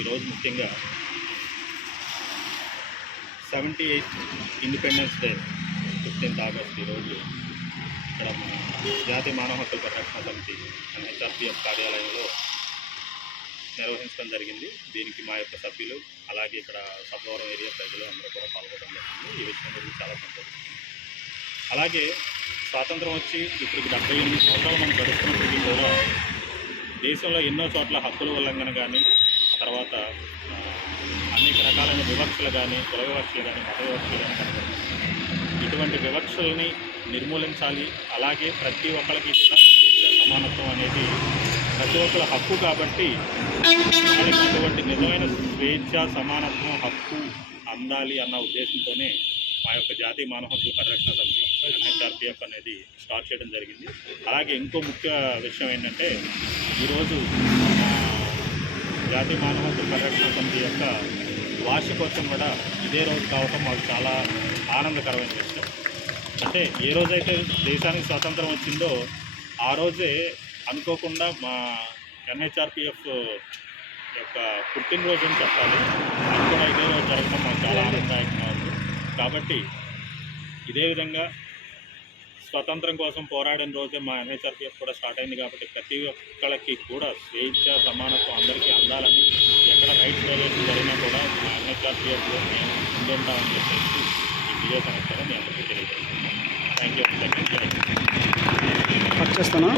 ఈరోజు ముఖ్యంగా 78th independence day 15th August ఈరోజు ఇక్కడ మన జాతీయ మానవ హక్కుల పరిరక్షణ సమితి హెచ్ఆర్పిఎఫ్ కార్యాలయంలో నిర్వహించడం జరిగింది. దీనికి మా యొక్క సభ్యులు అలాగే ఇక్కడ సబ్బవరం ఏరియా ప్రజలు అందరూ కూడా పాల్గొనడం జరిగింది. ఈ విషయం గురించి చాలా సంతోషిస్తుంది. అలాగే స్వాతంత్రం వచ్చి ఇప్పటికి 78 సంవత్సరాలు మనం గడుస్తున్నప్పటికీ కూడా దేశంలో ఎన్నో చోట్ల హక్కుల ఉల్లంఘన కానీ, తర్వాత అనేక రకాలైన వివక్షలు కానీ, కుల వివక్షలు కానీ, మత వివక్షలు కానీ కనబడుతుంది. ఇటువంటి వివక్షల్ని నిర్మూలించాలి. అలాగే ప్రతి ఒక్కరికి కూడా సమానత్వం అనేది ప్రతి ఒక్కరి హక్కు కాబట్టి వాళ్ళకి అటువంటి నిజమైన స్వేచ్ఛ, సమానత్వం, హక్కు అందాలి అన్న ఉద్దేశంతోనే మా యొక్క జాతీయ మానవ హక్కుల పరిరక్షణ సమితి హెచ్ఆర్పిఎఫ్ అనేది స్టార్ట్ చేయడం జరిగింది. అలాగే ఇంకో ముఖ్య విషయం ఏంటంటే ఈరోజు జాతీయ మానవ హక్కుల పరిరక్షణ సమితి యొక్క వార్షికోత్సవం కూడా ఇదే రోజు కావటం మాకు చాలా ఆనందకరమైన విషయం. అంటే ఏ రోజైతే దేశానికి స్వాతంత్రం వచ్చిందో ఆ రోజే అనుకోకుండా మా ఎన్హెచ్ఆర్పిఎఫ్ యొక్క పుట్టినరోజు అని చెప్పాలి. అది కూడా ఇదే రోజు జరగడం మాకు చాలా ఆనందదాయకంగా ఉంది. కాబట్టి ఇదే విధంగా స్వతంత్రం కోసం పోరాడిన రోజే మా ఎన్హెచ్ఆర్పిఎఫ్ కూడా స్టార్ట్ అయింది. కాబట్టి ప్రతి ఒక్కరికి కూడా స్వేచ్ఛ, సమానత్వం అందరికీ అందాలని, ఎక్కడ రైట్స్ వైలేషన్ జరిగినా కూడా మా ఎన్హెచ్ఆర్పిఎఫ్లో మేము ముందుంటామని చెప్పేసి ఈ వీడియో సంస్థలో మీ అందరికీ తెలియజేస్తున్నాం. Thank you. చేస్తాను.